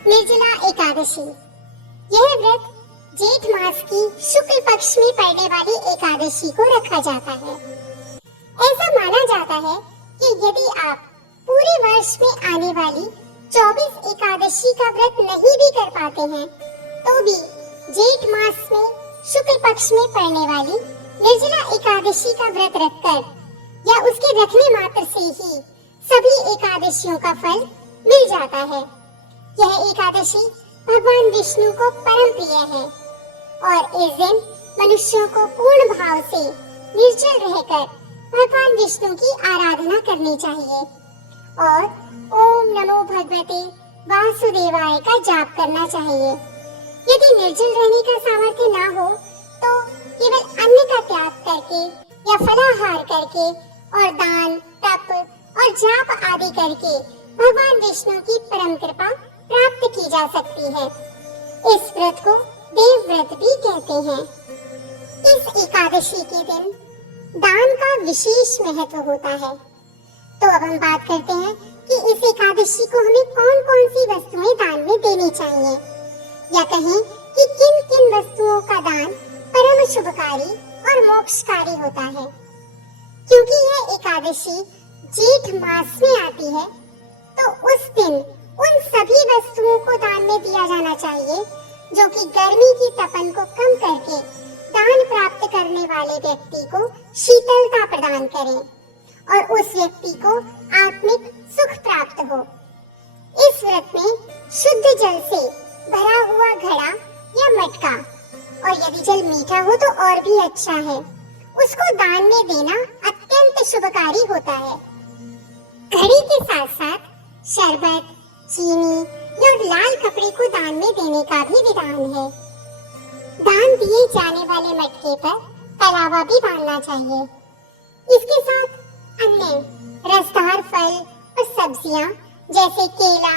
निर्जला एकादशी। यह व्रत जेठ मास की शुक्ल पक्ष में पड़ने वाली एकादशी को रखा जाता है। ऐसा माना जाता है कि यदि आप पूरे वर्ष में आने वाली 24 एकादशी का व्रत नहीं भी कर पाते हैं, तो भी जेठ मास में शुक्ल पक्ष में पड़ने वाली निर्जला एकादशी का व्रत रखकर या उसके रखने मात्र से ही सभी एकादशियों का फल मिल जाता है। यह एकादशी भगवान विष्णु को परम प्रिय है और इस दिन मनुष्यों को पूर्ण भाव से निर्जल रहकर भगवान विष्णु की आराधना करनी चाहिए और ओम नमो भगवते वासुदेवाय का जाप करना चाहिए। यदि निर्जल रहने का सामर्थ्य ना हो तो केवल अन्न का त्याग करके या फलाहार करके और दान, तप और जाप आदि करके भगवान विष्णु की परम कृपा प्राप्त की जा सकती है। इस व्रत को देव व्रत भी कहते हैं। इस एकादशी के दिन दान का विशेष महत्व होता है। तो अब हम बात करते हैं कि इस एकादशी को हमें कौन कौन सी वस्तुएं दान में देनी चाहिए, या कहें कि किन किन वस्तुओं का दान परम शुभकारी और मोक्षकारी होता है। क्योंकि यह एकादशी जेठ मास में आती है, तो उस दिन उन सभी वस्तुओं को दान में दिया जाना चाहिए जो कि गर्मी की तपन को कम करके दान प्राप्त करने वाले व्यक्ति को शीतलता प्रदान करें और उस व्यक्ति को आत्मिक सुख प्राप्त हो। इस व्रत में शुद्ध जल से भरा हुआ घड़ा या मटका, और यदि जल मीठा हो तो और भी अच्छा है, उसको दान में देना अत्यंत शुभकारी होता है। घड़ी के साथ साथ शरबत, चीनी या लाल कपड़े को दान में देने का भी विधान है। दान दिए जाने वाले मटके पर तलावा भी बांधना चाहिए। इसके साथ अन्य रसदार फल और सब्जियां जैसे केला,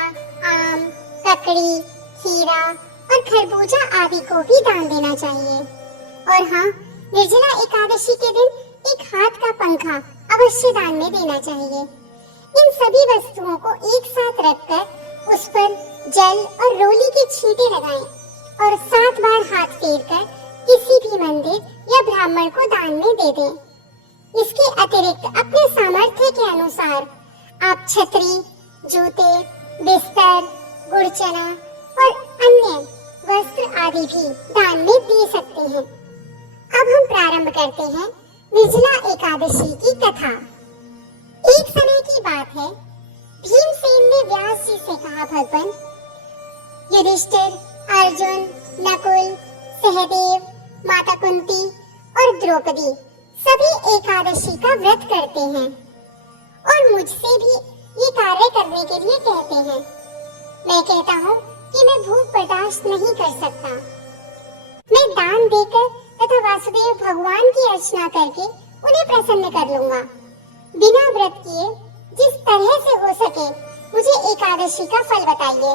आम, ककड़ी, खीरा और खरबूजा आदि को भी दान देना चाहिए। और हाँ, निर्जला एकादशी के दिन एक हाथ का पंखा अवश्य दान में देना चाहिए। इन सभी वस्तुओं को एक साथ रखकर उस पर जल और रोली के छींटे लगाएं और 7 बार हाथ फेरकर किसी भी मंदिर या ब्राह्मण को दान में दे दें। इसके अतिरिक्त अपने सामर्थ्य के अनुसार आप छतरी, जूते, बिस्तर, गुड़ चना और अन्य वस्त्र आदि भी दान में दे सकते हैं। अब हम प्रारंभ करते हैं निर्जला एकादशी की कथा। एक समय की बात है, भीमसेन ने व्यास जी से कहा, भगवान, युधिष्ठिर, अर्जुन, नकुल, सहदेव, माता कुंती और द्रौपदी सभी एकादशी का व्रत करते हैं और मुझसे भी ये कार्य करने के लिए कहते हैं। मैं कहता हूँ कि मैं भूख बर्दाश्त नहीं कर सकता। मैं दान देकर तथा वासुदेव भगवान की अर्चना करके उन्हें प्रसन्न कर लूंगा। बिना व्रत किए जिस तरह से हो सके मुझे एकादशी का फल बताइए।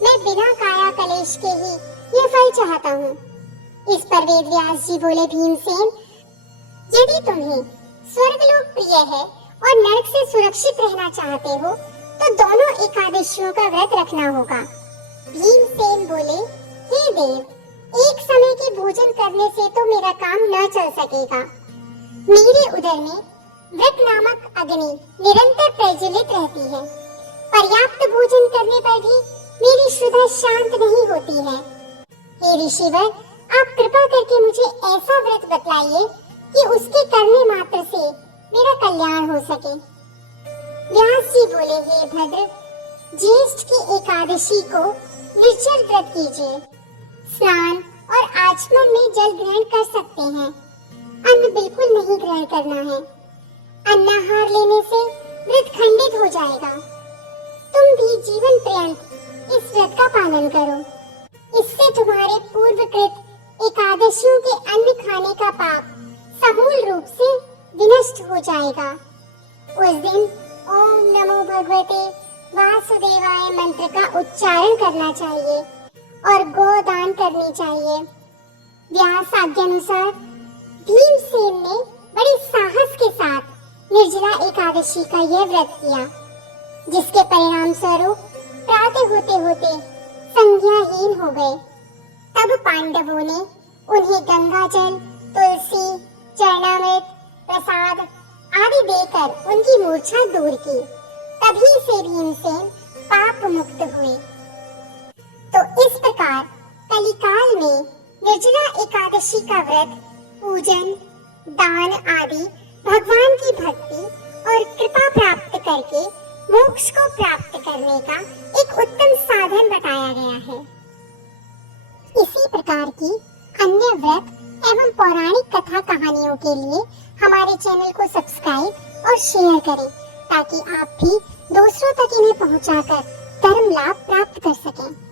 मैं बिना काया कलेश के ही ये फल चाहता हूँ। इस पर वेद व्यास जी बोले, भीमसेन, यदि तुम्हें स्वर्गलोक प्रिय है और नरक से सुरक्षित रहना चाहते हो तो दोनों एकादशियों का व्रत रखना होगा। भीमसेन बोले, हे देव, एक समय के भोजन करने से तो मेरा काम न चल सकेगा। मेरे उदर में व्रत नामक अग्नि निरंतर प्रज्वलित रहती है। पर्याप्त भोजन करने पर भी मेरी श्रद्धा शांत नहीं होती है। हे ऋषिवर, आप कृपा करके मुझे ऐसा व्रत बतलाइए कि उसके करने मात्र से मेरा कल्याण हो सके। व्यास जी बोले, हे भद्र, ज्येष्ठ की एकादशी को निर्जल व्रत कीजिए। स्नान और आचमन में जल ग्रहण कर सकते हैं। अन्न बिल्कुल नहीं ग्रहण करना है। अन्नाहार लेने से व्रत खंडित हो जाएगा। तुम भी जीवन पर्यंत इस व्रत का पालन करो। इससे तुम्हारे पूर्वकृत एकादशियों के अन्न खाने का पाप समूल रूप से विनष्ट हो जाएगा। उस दिन ओम नमो भगवते वासुदेवाय मंत्र का उच्चारण करना चाहिए और गोदान करनी चाहिए। व्यास आज्ञानुसार भीमसेन ने बड़े साहस के साथ निर्जला एकादशी का यह व्रत किया, जिसके परिणाम स्वरूप प्रातः होते होते संज्ञाहीन हो गए। तब पांडवों ने उन्हें गंगाजल, तुलसी, चरणामृत, प्रसाद आदि देकर उनकी मूर्छा दूर की। तभी से भीमसेन पाप मुक्त हुए। तो इस प्रकार कलिकाल में निर्जला एकादशी का व्रत, पूजन, दान आदि भगवान की भक्ति और कृपा प्राप्त करके मोक्ष को प्राप्त करने का एक उत्तम साधन बताया गया है। इसी प्रकार की अन्य व्रत एवं पौराणिक कथा कहानियों के लिए हमारे चैनल को सब्सक्राइब और शेयर करें, ताकि आप भी दूसरों तक इन्हें पहुंचाकर धर्म लाभ प्राप्त कर सकें।